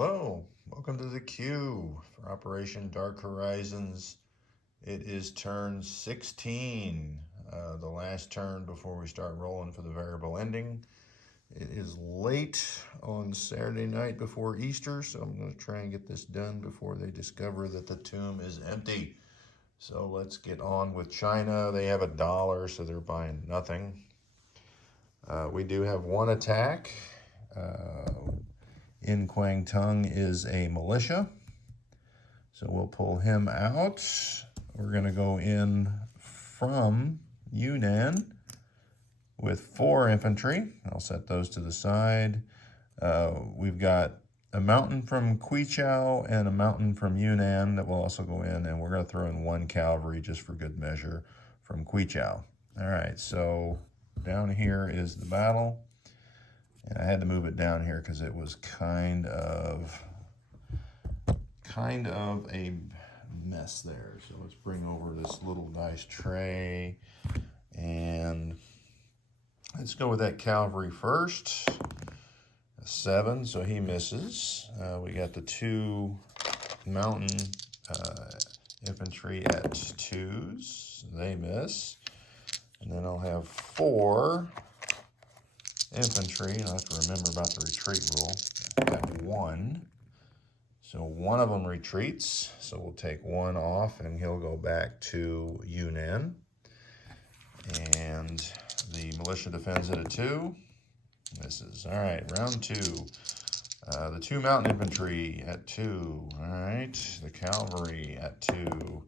Hello, welcome to the queue for Operation Dark Horizons. It is turn 16, the last turn before we start rolling for the variable ending. It is late on Saturday night before Easter, so I'm going to try and get this done before they discover that the tomb is empty. So let's get on with China. They have $1, so they're buying nothing. We do have one attack. In Kwang Tung is a militia, so we'll pull him out. We're going to go in from Yunnan with 4 infantry. I'll set those to the side. We've got a mountain from Quichao and a mountain from Yunnan that will also go in, and we're going to throw in 1 cavalry just for good measure from Quichao. All right, so down here is the battle. And I had to move it down here because it was kind of a mess there. So let's bring over this little dice tray and let's go with that cavalry first. A 7, so he misses. We got the 2 mountain infantry at 2s. They miss. And then I'll have 4 infantry, and I have to remember about the retreat rule. I got 1. So one of them retreats, so we'll take 1 off and he'll go back to Yunnan. And the militia defends it at 2. Misses. All right, round 2. The 2 mountain infantry at 2. All right, the cavalry at 2.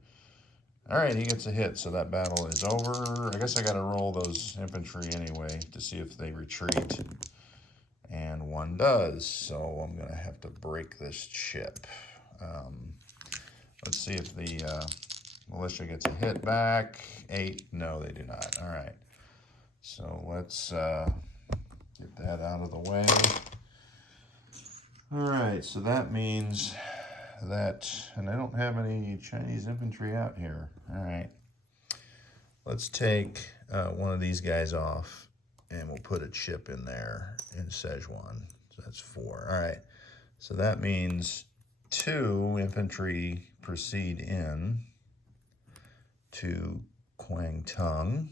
All right, he gets a hit, so that battle is over. I guess I got to roll those infantry anyway to see if they retreat. And 1 does, so I'm going to have to break this chip. Let's see if the militia gets a hit back. 8, no, they do not. All right, so let's get that out of the way. All right, so that means that, and I don't have any Chinese infantry out here. All right, let's take one of these guys off and we'll put a chip in there in Szechuan. So that's 4. All right, so that means 2 infantry proceed in to Kwang Tung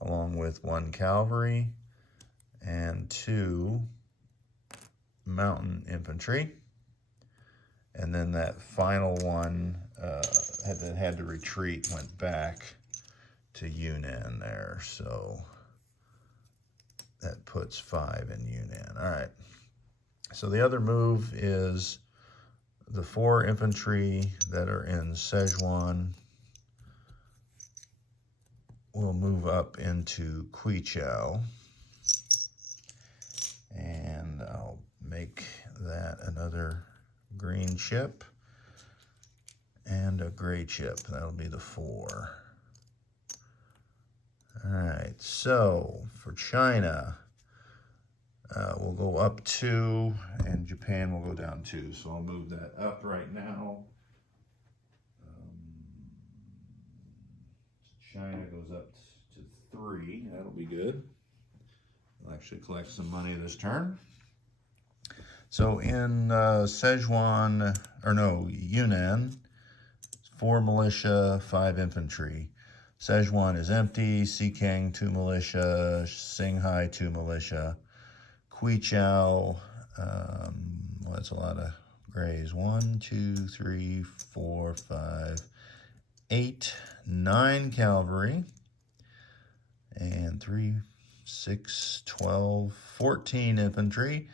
along with 1 cavalry and 2 mountain infantry. And then that final one that had to retreat went back to Yunnan there. So that puts 5 in Yunnan. All right. So the other move is the 4 infantry that are in Szechuan will move up into Quichao. And I'll make that another green chip and a gray chip. That'll be the 4. All right, so for China, we'll go up 2 and Japan will go down 2. So I'll move that up right now. China goes up to 3. That'll be good. I'll actually collect some money this turn. So in Szechuan, or no, Yunnan, 4 militia, 5 infantry. Szechuan is empty. Xikang, 2 militia. Xinghai, 2 militia. Quichao, well, that's a lot of grays. 1, 2, 3, 4, 5, 8, 9 cavalry. And 3, 6, 12, 14 infantry.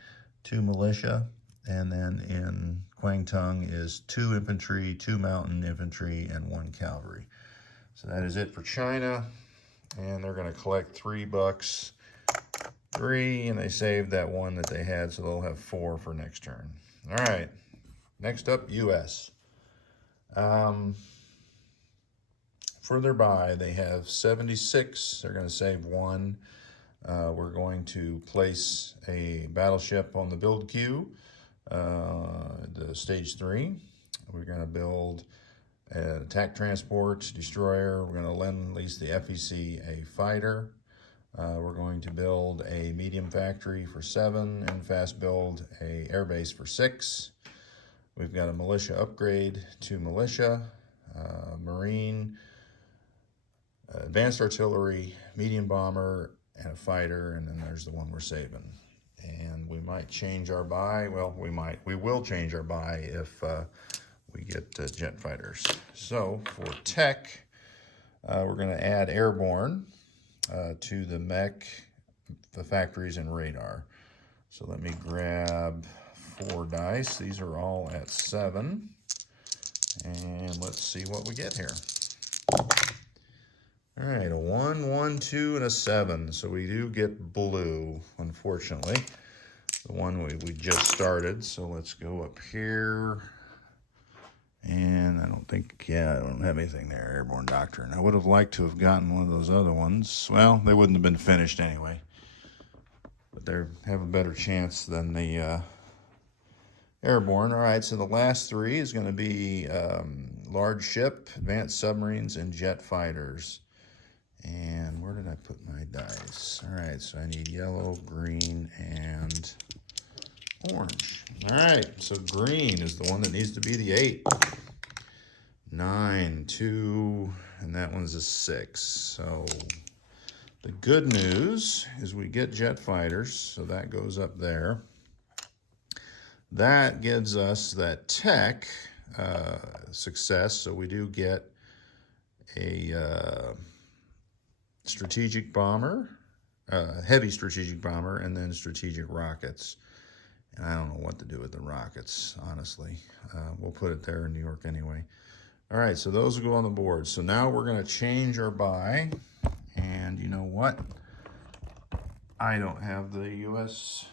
2 militia, and then in Kwang Tung is 2 infantry, 2 mountain infantry, and 1 cavalry. So that is it for China, and they're going to collect $3, 3, and they saved that 1 that they had, so they'll have 4 for next turn. All right, next up, U.S. Further by, they have 76. They're going to save 1. We're going to place a battleship on the build queue, the stage 3. We're going to build an attack transport destroyer. We're going to lend lease the FEC a fighter. We're going to build a medium factory for 7 and fast build a airbase for 6. We've got a militia upgrade to militia, marine, advanced artillery, medium bomber, and a fighter, and then there's the one we're saving. And we might change our buy. Well, we will change our buy if we get jet fighters. So for tech, we're going to add airborne to the mech, the factories, and radar. So let me grab 4 dice. These are all at 7. And let's see what we get here. All right, a 1, 1, 2, and a 7. So we do get blue, unfortunately. The one we just started. So let's go up here. And I don't think, I don't have anything there, Airborne Doctrine. I would have liked to have gotten one of those other ones. Well, they wouldn't have been finished anyway. But they have a better chance than the Airborne. All right, so the last 3 is going to be large ship, advanced submarines, and jet fighters. And where did I put my dice? All right, so I need yellow, green, and orange. All right, so green is the one that needs to be the 8. 9, 2, and that one's a 6. So the good news is we get jet fighters, so that goes up there. That gives us that tech success, so we do get a strategic bomber, heavy strategic bomber, and then strategic rockets. And I don't know what to do with the rockets, honestly. We'll put it there in New York anyway. All right, so those will go on the board. So now we're going to change our buy. And you know what? I don't have the U.S.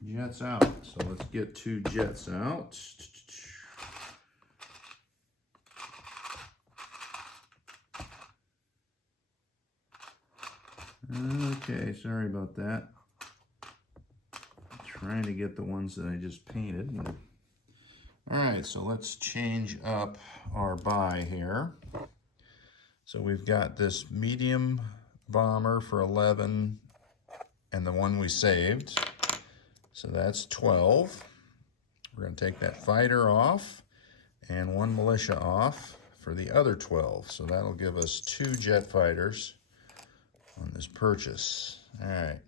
jets out. So let's get 2 jets out. Okay, sorry about that. Trying to get the ones that I just painted. All right, so let's change up our buy here. So we've got this medium bomber for 11 and the one we saved. So that's 12. We're going to take that fighter off and 1 militia off for the other 12. So that'll give us 2 jet fighters on this purchase. All right.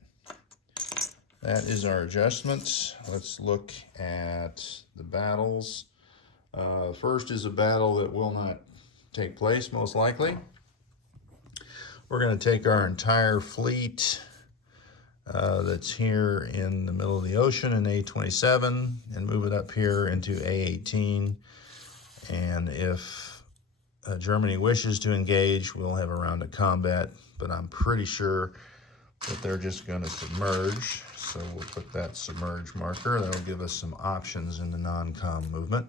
That is our adjustments. Let's look at the battles. First is a battle that will not take place, most likely. We're going to take our entire fleet that's here in the middle of the ocean in A-27 and move it up here into A-18. And if Germany wishes to engage, we'll have a round of combat, but I'm pretty sure that they're just going to submerge. So we'll put that submerge marker. That'll give us some options in the non-com movement.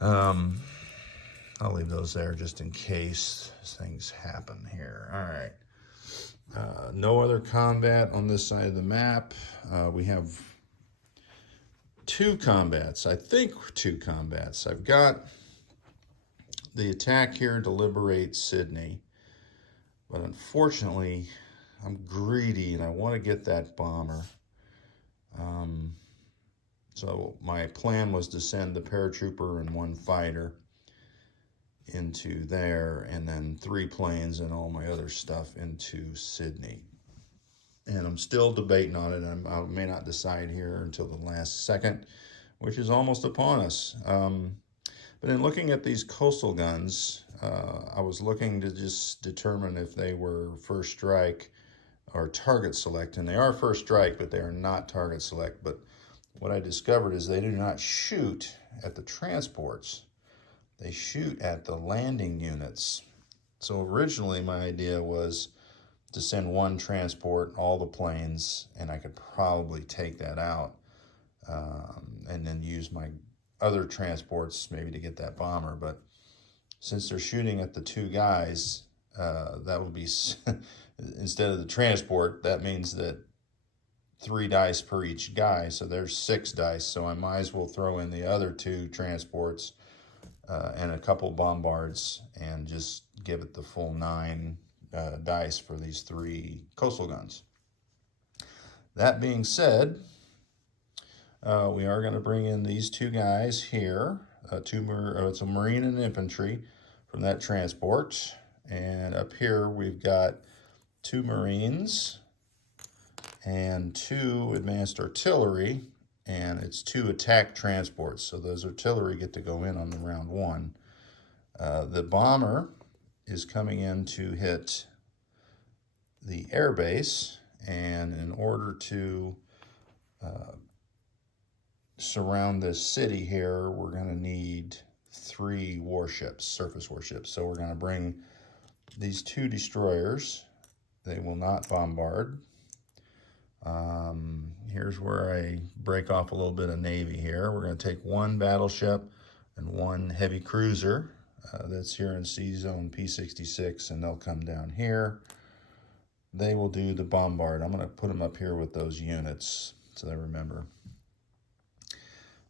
I'll leave those there just in case things happen here. All right. No other combat on this side of the map. We have 2 combats. I think 2 combats. I've got the attack here to liberate Sydney. But unfortunately, I'm greedy and I want to get that bomber. So my plan was to send the paratrooper and 1 fighter into there, and then 3 planes and all my other stuff into Sydney. And I'm still debating on it. I may not decide here until the last second, which is almost upon us. But in looking at these coastal guns, I was looking to just determine if they were first strike or target select. And they are first strike, but they are not target select. But what I discovered is they do not shoot at the transports. They shoot at the landing units. So originally my idea was to send 1 transport, all the planes, and I could probably take that out and then use my other transports maybe to get that bomber. But since they're shooting at the 2 guys, that would be, instead of the transport, that means that 3 dice per each guy, so there's 6 dice. So I might as well throw in the other 2 transports and a couple bombards and just give it the full 9 dice for these 3 coastal guns. That being said, we are going to bring in these 2 guys here. It's a Marine and infantry from that transport. And up here we've got 2 Marines and 2 advanced artillery, and it's 2 attack transports. So those artillery get to go in on the round 1. The bomber is coming in to hit the air base, and in order to surround this city here, we're going to need 3 warships, surface warships. So we're going to bring these 2 destroyers. They will not bombard. Here's where I break off a little bit of Navy here. We're going to take 1 battleship and 1 heavy cruiser that's here in Sea Zone P66, and they'll come down here. They will do the bombard. I'm going to put them up here with those units so they remember.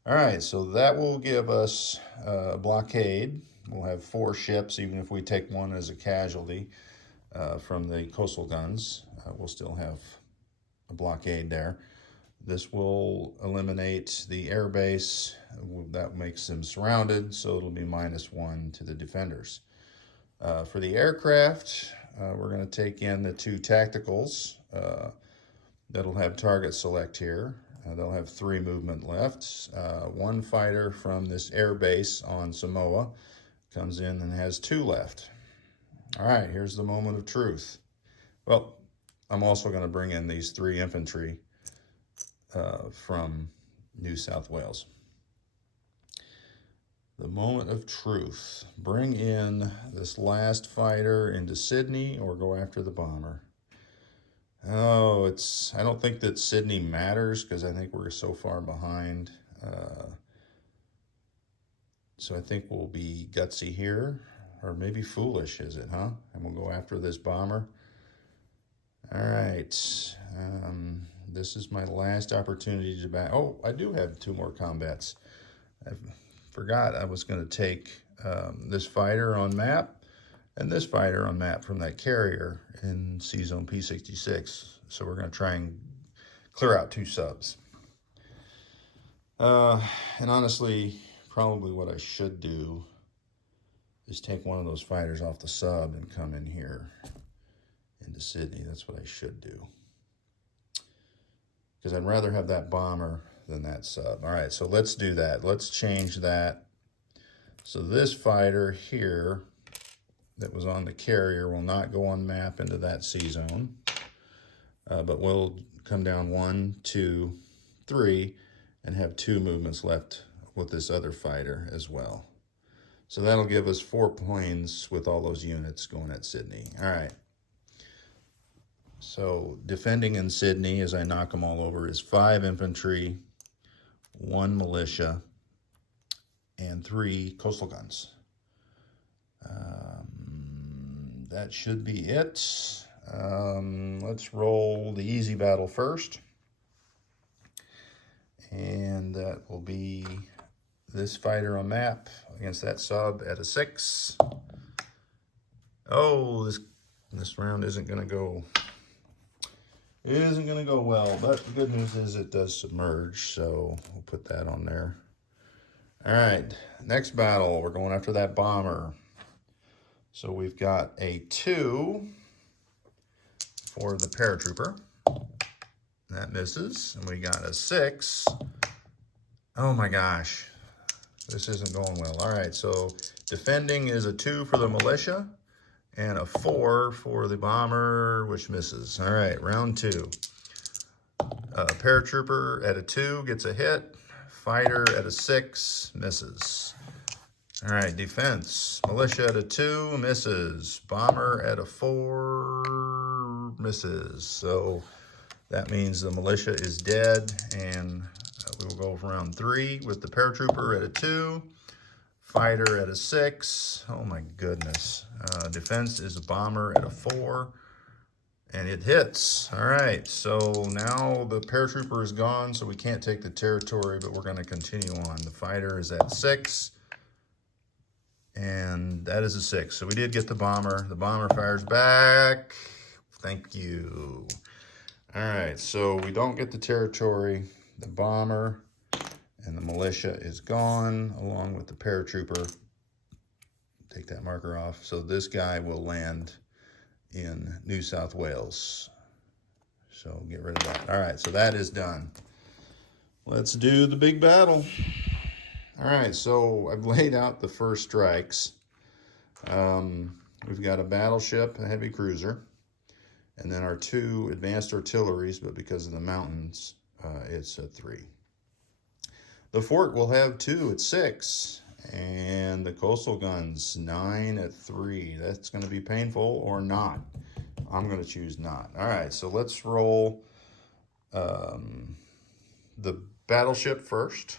All right, so that will give us a blockade. We'll have 4 ships, even if we take 1 as a casualty from the coastal guns. We'll still have a blockade there. This will eliminate the air base. That makes them surrounded, so it'll be -1 to the defenders. For the aircraft, we're going to take in the 2 tacticals that'll have target select here. They'll have 3 movement left. 1 fighter from this air base on Samoa comes in and has 2 left. All right, here's the moment of truth. Well, I'm also going to bring in these 3 infantry from New South Wales. The moment of truth. Bring in this last fighter into Sydney or go after the bomber. Oh, I don't think that Sydney matters because I think we're so far behind. So I think we'll be gutsy here, or maybe foolish, is it, huh? And we'll go after this bomber. All right. This is my last opportunity to back. Oh, I do have 2 more combats. I forgot I was going to take this fighter on map and this fighter on map from that carrier in Sea Zone P66. So we're going to try and clear out 2 subs. And honestly, probably what I should do is take one of those fighters off the sub and come in here into Sydney. That's what I should do. Because I'd rather have that bomber than that sub. All right, so let's do that. Let's change that. So this fighter here that was on the carrier will not go on map into that sea zone. But we'll come down 1, 2, 3, and have 2 movements left with this other fighter as well. So that'll give us 4 planes with all those units going at Sydney. All right. So defending in Sydney, as I knock them all over, is 5 infantry, 1 militia, and 3 coastal guns. That should be it. Let's roll the easy battle first. And that will be this fighter on map against that sub at a 6. Oh, this round isn't going to go... It isn't going to go well, but the good news is it does submerge, so we'll put that on there. All right, next battle, we're going after that bomber. So we've got a 2 for the paratrooper. That misses, and we got a 6. Oh my gosh, this isn't going well. All right, so defending is a 2 for the militia, and a 4 for the bomber, which misses. All right, round 2. Paratrooper at a 2 gets a hit. Fighter at a 6 misses. All right, defense. Militia at a 2 misses. Bomber at a 4 misses. So that means the militia is dead, and we will go for round 3 with the paratrooper at a 2. Fighter at a 6. Oh my goodness. Defense is a bomber at a 4. And it hits. All right, so now the paratrooper is gone, so we can't take the territory, but we're going to continue on. The fighter is at 6. And that is a 6. So we did get the bomber. The bomber fires back. Thank you. All right, so we don't get the territory. The bomber and the militia is gone, along with the paratrooper. Take that marker off. So this guy will land in New South Wales. So get rid of that. All right, so that is done. Let's do the big battle. All right, so I've laid out the first strikes. We've got a battleship, a heavy cruiser, and then our 2 advanced artilleries, but because of the mountains, it's a 3. The fort will have 2 at 6, and the coastal guns 9 at 3. That's going to be painful or not. I'm going to choose not. All right, so let's roll the battleship first.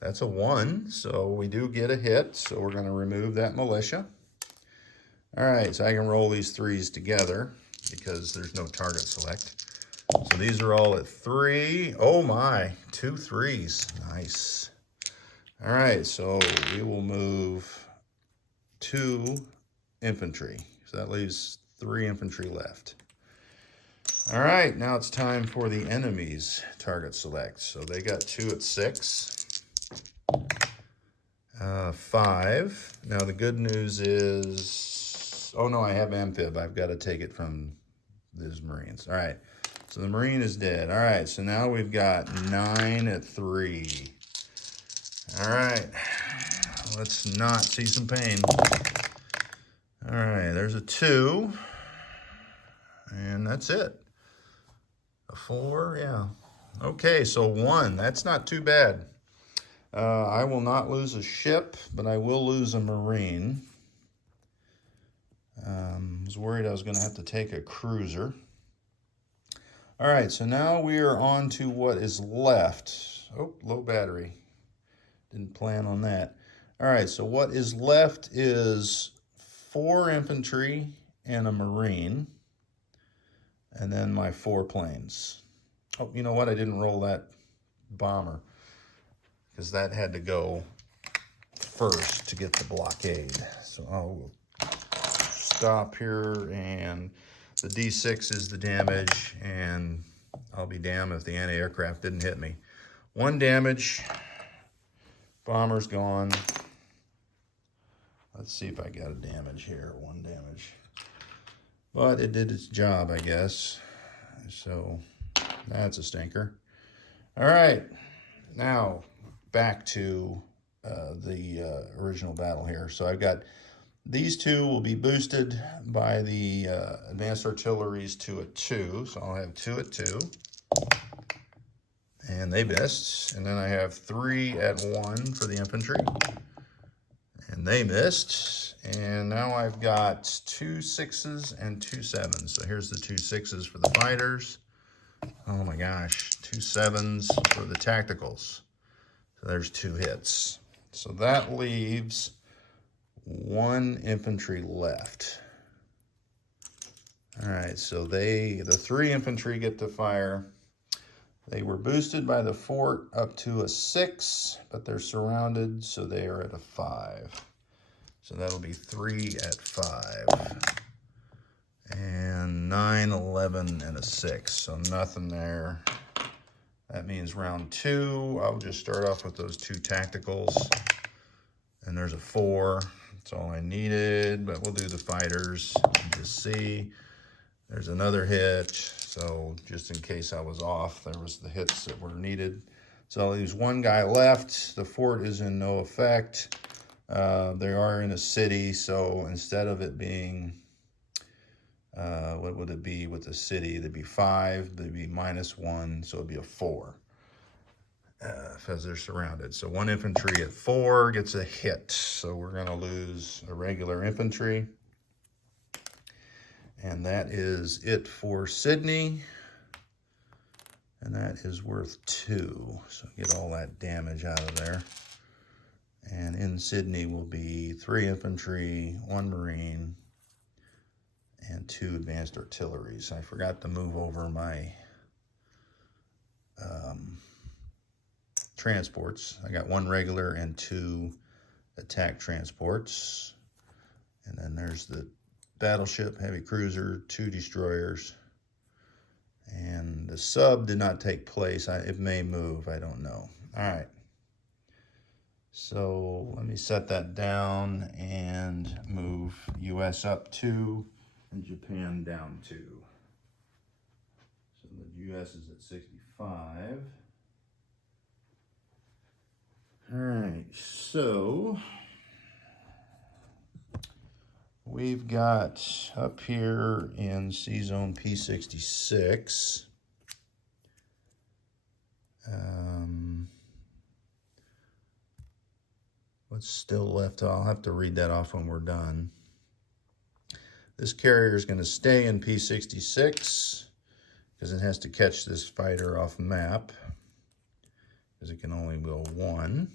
That's a 1, so we do get a hit, so we're going to remove that militia. All right, so I can roll these 3s together because there's no target select. So these are all at 3. Oh my, 2 3s. Nice. All right, so we will move 2 infantry. So that leaves 3 infantry left. All right, now it's time for the enemy's target select. So they got 2 at 6. 5. Now the good news is, oh no, I have amphib. I've got to take it from these Marines. All right, so the Marine is dead. All right, so now we've got 9 at 3. All right, let's not see some pain. All right, there's a 2, and that's it. A 4, yeah. Okay, so 1, that's not too bad. I will not lose a ship, but I will lose a Marine. I was worried I was going to have to take a cruiser. All right, so now we are on to what is left. Oh, low battery. Didn't plan on that. All right, so what is left is 4 infantry and a Marine, and then my 4 planes. Oh, you know what? I didn't roll that bomber, because that had to go first to get the blockade. So I'll stop here, and the D6 is the damage, and I'll be damned if the anti-aircraft didn't hit me. 1 damage, bomber's gone. Let's see if I got a damage here, 1 damage. But it did its job, I guess. So that's a stinker. All right, now back to the original battle here. So I've got these 2 will be boosted by the advanced artilleries to a 2. So I'll have 2 at 2. And they missed. And then I have 3 at 1 for the infantry. And they missed. And now I've got 2 6s and 2 7s. So here's the 2 6s for the fighters. Oh my gosh, 2 7s for the tacticals. So there's 2 hits. So that leaves 1 infantry left. All right, so the 3 infantry get to fire. They were boosted by the fort up to a 6, but they're surrounded, so they are at a 5. So that'll be 3 at 5. And 9, 11, and a 6, so nothing there. That means round 2, I'll just start off with those 2 tacticals. And there's a 4, that's all I needed, but we'll do the fighters and just see. There's another hit, so just in case I was off, there was the hits that were needed. So there's 1 guy left. The fort is in no effect. They are in a city, so instead of it being, what would it be with the city? It'd be 5, it'd be -1, so it'd be a 4. As they're surrounded. So 1 infantry at 4 gets a hit. So we're going to lose a regular infantry. And that is it for Sydney. And that is worth 2. So get all that damage out of there. And in Sydney will be 3 infantry, 1 Marine, and 2 advanced artilleries. I forgot to move over my transports. I got 1 regular and 2 attack transports. And then there's the battleship, heavy cruiser, 2 destroyers. And the sub did not take place. It may move, I don't know. All right. So let me set that down and move US up 2 and Japan down 2. So the US is at 65. All right, so we've got up here in C zone P66. What's still left? I'll have to read that off when we're done. This carrier is going to stay in P66 because it has to catch this fighter off map because it can only go 1.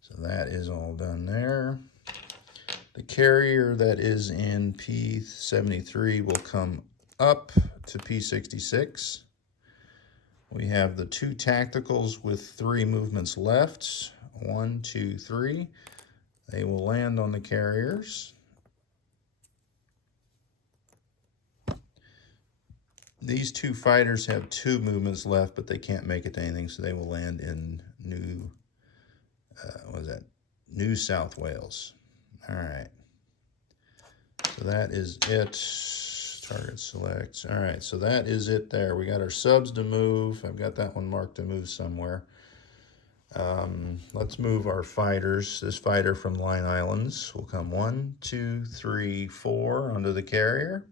So that is all done there. The carrier that is in P73 will come up to P66. We have the 2 tacticals with 3 movements left. 1, 2, 3. They will land on the carriers. These 2 fighters have 2 movements left, but they can't make it to anything, so they will land in New South Wales. All right. So that is it. Target selects. All right, so that is it there. We got our subs to move. I've got that one marked to move somewhere. Let's move our fighters. This fighter from Line Islands will come 1, 2, 3, 4 onto the carrier.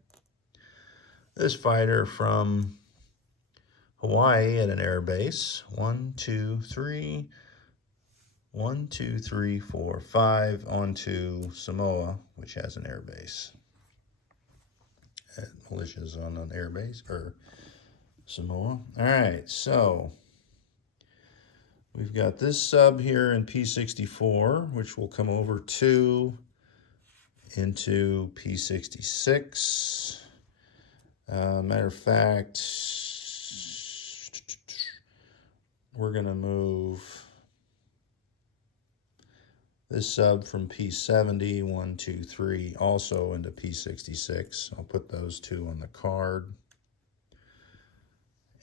This fighter from Hawaii at an air base. 1, 2, 3. 1, 2, 3, 4, 5 onto Samoa, which has an air base. Militia's on an air base, or Samoa. All right, so we've got this sub here in P64, which will come over 2 into P66. Matter of fact, we're going to move this sub from P70, 1, 2, 3, also into P66. I'll put those 2 on the card.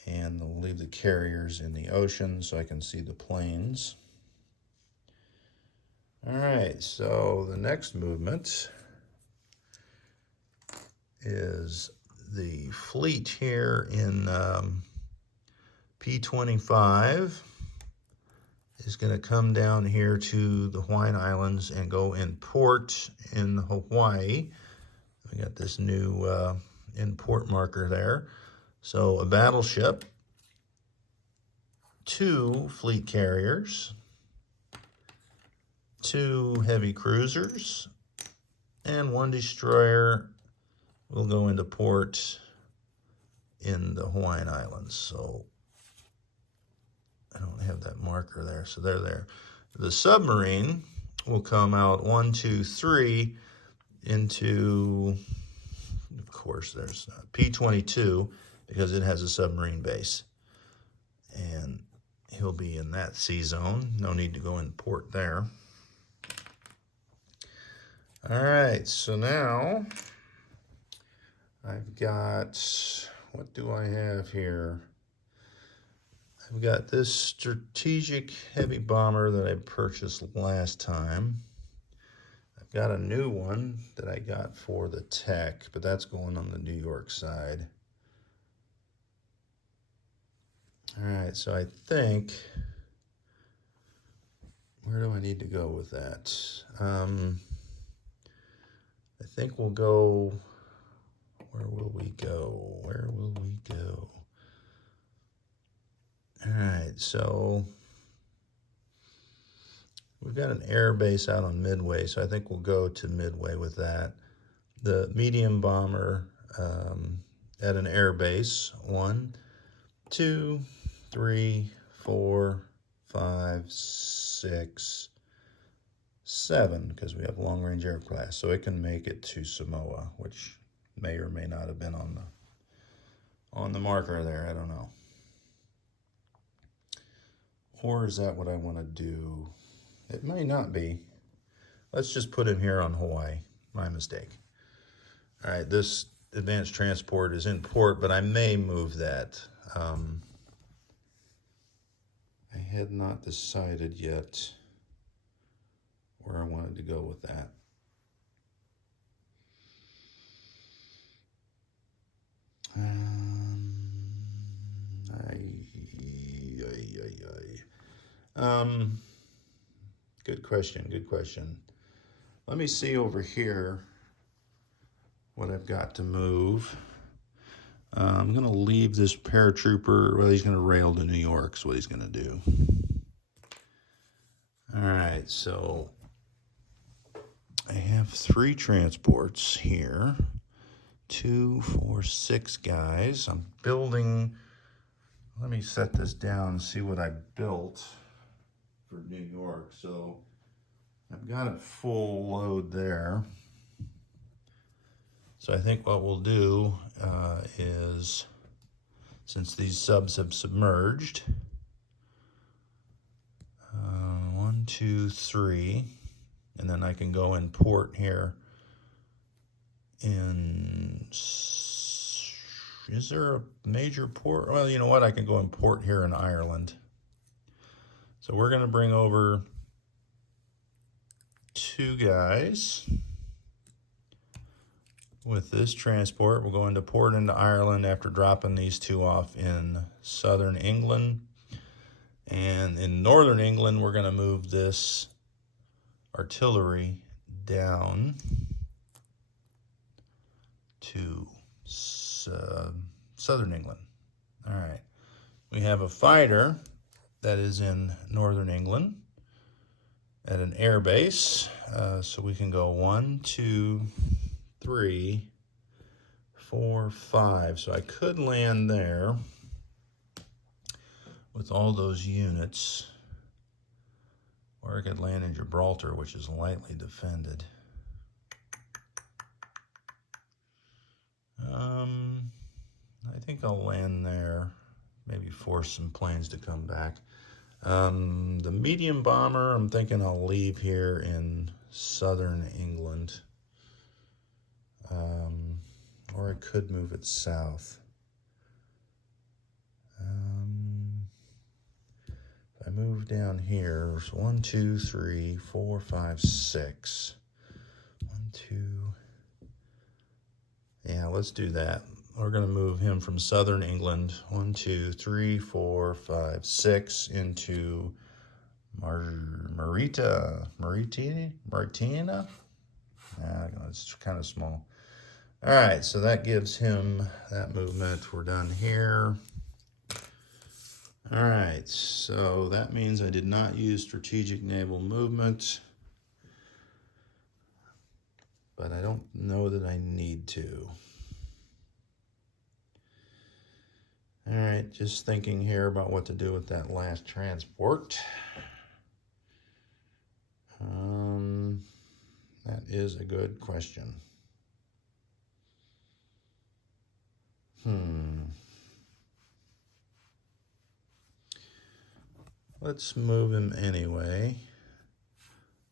And we'll leave the carriers in the ocean so I can see the planes. All right, so the next movement is the fleet here in P25 is going to come down here to the Hawaiian Islands and go in port in Hawaii. We got this new in port marker there. So a battleship, 2 fleet carriers, 2 heavy cruisers, and 1 destroyer will go into port in the Hawaiian Islands. So I don't have that marker there, so they're there. The submarine will come out 1, 2, 3 into, of course, there's P22 because it has a submarine base. And he'll be in that sea zone. No need to go in port there. All right, so now I've got, what do I have here? I've got this strategic heavy bomber that I purchased last time. I've got a new one that I got for the tech, but that's going on the New York side. All right, so I think, where do I need to go with that? I think we'll go, where will we go? Where will we go? All right, so we've got an air base out on Midway, so I think we'll go to Midway with that. The medium bomber at an air base, 1, 2, 3, 4, 5, 6, 7, because we have long-range air class, so it can make it to Samoa, which may or may not have been on the marker there. I don't know. Or is that what I want to do? It may not be. Let's just put him here on Hawaii. My mistake. All right, this advanced transport is in port, but I may move that. I had not decided yet where I wanted to go with that. Good question, good question. Let me see over here what I've got to move. I'm going to leave this paratrooper. Well, he's going to rail to New York is what he's going to do. All right, so I have 3 transports here. 2, 4, 6 guys. I'm building. Let me set this down and see what I built for New York. So I've got it full load there. So I think what we'll do is, since these subs have submerged, 1, 2, 3, and then I can go in port here in, is there a major port? Well, you know what? I can go in port here in Ireland. So we're going to bring over 2 guys. With this transport, we'll go into port into Ireland after dropping these 2 off in southern England. And in northern England, we're going to move this artillery down to southern England. All right. We have a fighter that is in northern England at an air base. So we can go 1, 2, 3, 4, 5. So I could land there with all those units, or I could land in Gibraltar, which is lightly defended. I think I'll land there, maybe force some planes to come back. The medium bomber, I'm thinking I'll leave here in southern England. Or I could move it south. If I move down here, there's 1, 2, 3, 4, 5, 6. 1, 2. Yeah, let's do that. We're going to move him from southern England, 1, 2, 3, 4, 5, 6, into Maritina. It's kind of small. All right, so that gives him that movement. We're done here. All right, so that means I did not use strategic naval movement, but I don't know that I need to. All right, just thinking here about what to do with that last transport. That is a good question. Let's move him anyway.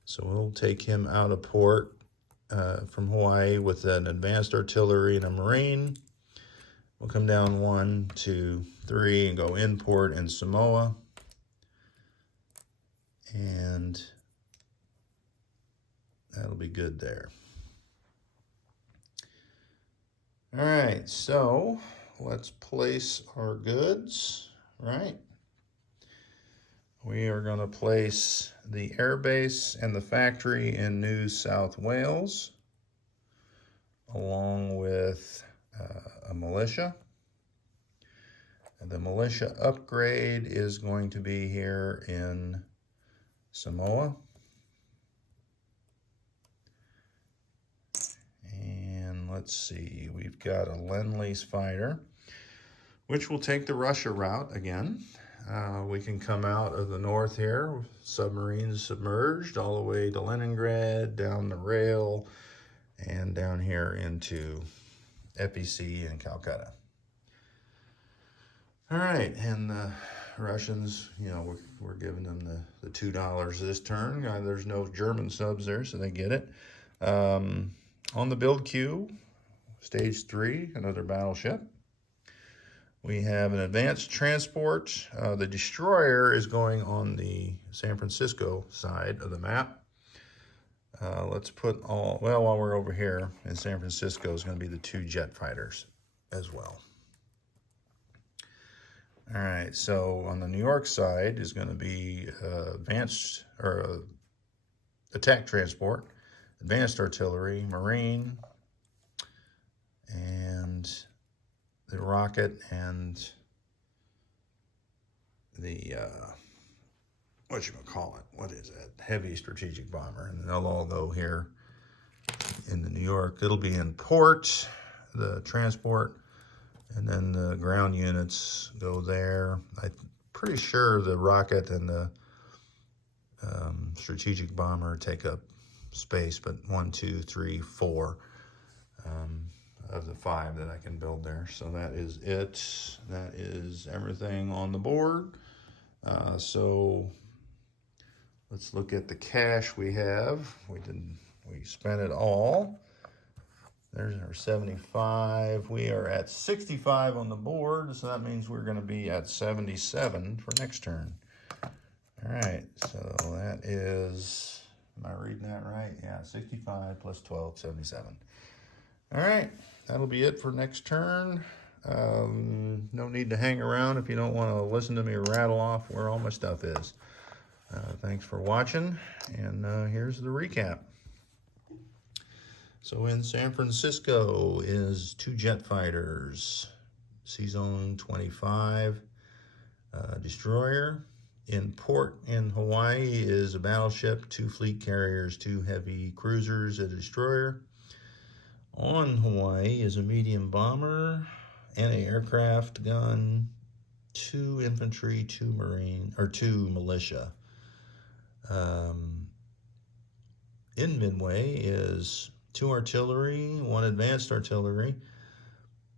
So we'll take him out of port from Hawaii with an advanced artillery and a marine. We'll come down 1, 2, 3 and go in port in Samoa. And that'll be good there. All right, so let's place our goods, right? We are going to place the air base and the factory in New South Wales, along with a militia. And the militia upgrade is going to be here in Samoa. And let's see, we've got a Lend-Lease fighter, which will take the Russia route again. We can come out of the north here, submarines submerged, all the way to Leningrad, down the rail, and down here into FEC and Calcutta. All right, and the Russians, you know, we're giving them the $2 this turn. There's no German subs there, so they get it. On the build queue, stage 3, another battleship. We have an advanced transport. The destroyer is going on the San Francisco side of the map. Let's put all, well, while we're over here in San Francisco is going to be the 2 jet fighters as well. All right, so on the New York side is going to be advanced or attack transport, advanced artillery, marine, and the rocket and the what is that? Heavy strategic bomber, and they'll all go here in the New York. It'll be in port, the transport. And then the ground units go there. I'm pretty sure the rocket and the strategic bomber take up space, but 1, 2, 3, 4 of the 5 that I can build there. So that is it. That is everything on the board. So let's look at the cash we have. We spent it all. There's our 75. We are at 65 on the board, so that means we're going to be at 77 for next turn. All right, so that is, am I reading that right? Yeah, 65 plus 12, 77. All right, that'll be it for next turn. No need to hang around if you don't want to listen to me rattle off where all my stuff is. Thanks for watching, and here's the recap. So in San Francisco is 2 jet fighters, C-Zone 25 destroyer. In port in Hawaii is a battleship, 2 fleet carriers, 2 heavy cruisers, a destroyer. On Hawaii is a medium bomber, anti-aircraft gun, 2 infantry, 2 marine, or 2 militia. In Midway is 2 artillery, 1 advanced artillery,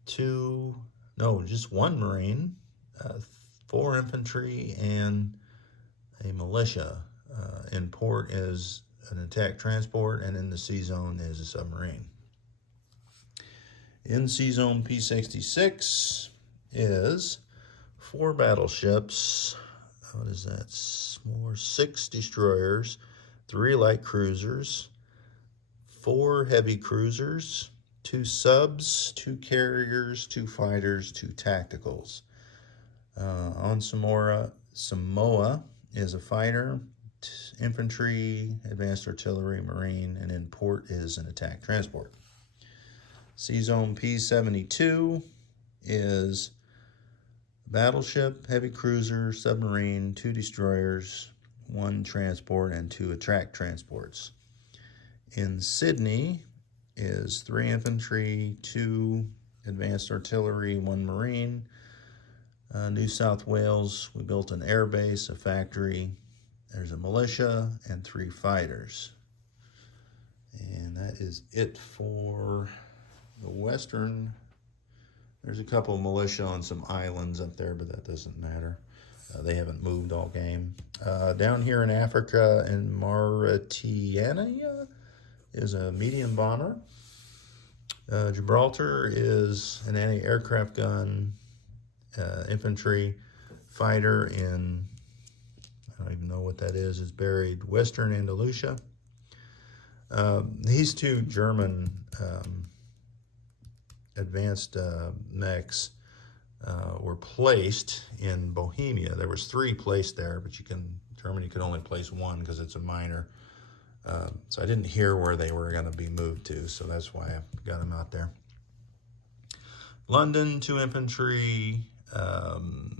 just 1 marine, 4 infantry, and a militia. In port is an attack transport, and in the C-Zone is a submarine. In C-Zone P-66 is 4 battleships. What is that? 6 destroyers, 3 light cruisers, 4 heavy cruisers, 2 subs, 2 carriers, 2 fighters, 2 tacticals. On Samoa is a fighter, infantry, advanced artillery, marine, and in port is an attack transport. C-Zone P-72 is a battleship, heavy cruiser, submarine, 2 destroyers, 1 transport, and 2 attack transports. In Sydney is 3 infantry, 2 advanced artillery, 1 marine. New South Wales, we built an air base, a factory. There's a militia and 3 fighters. And that is it for the Western. There's a couple of militia on some islands up there, but that doesn't matter. They haven't moved all game. Down here in Africa, in Mauritania, is a medium bomber. Gibraltar is an anti-aircraft gun, infantry fighter in, I don't even know what that is. It's buried Western Andalusia. These 2 German advanced mechs were placed in Bohemia. There was 3 placed there, but Germany could only place 1 because it's a minor. So I didn't hear where they were going to be moved to, so that's why I got them out there. London, 2 infantry,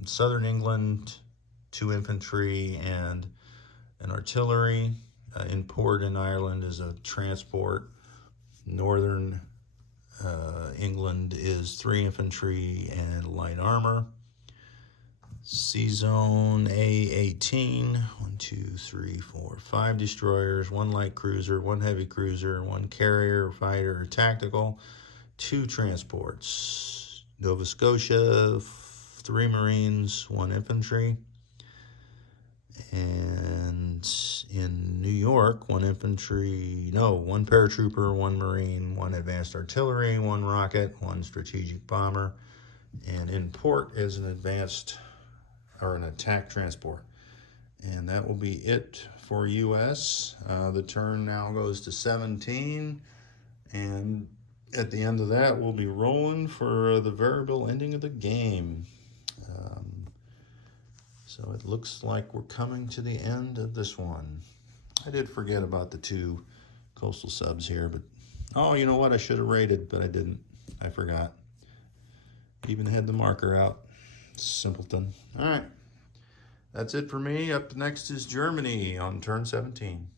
Southern England, 2 infantry, and an artillery. In port in Ireland is a transport. Northern England is 3 infantry and light armor. C-Zone A-18, 1, 2, 3, 4, 5 destroyers, 1 light cruiser, 1 heavy cruiser, 1 carrier, fighter, tactical, 2 transports. Nova Scotia, 3 marines, 1 infantry. York, 1 infantry, no, 1 paratrooper, 1 marine, 1 advanced artillery, 1 rocket, 1 strategic bomber, and in port is an advanced or an attack transport. And that will be it for US. The turn now goes to 17, and at the end of that, we'll be rolling for the variable ending of the game. So it looks like we're coming to the end of this one. I did forget about the 2 coastal subs here, but oh, you know what? I should have rated, but I didn't. I forgot. Even had the marker out. Simpleton. All right. That's it for me. Up next is Germany on turn 17.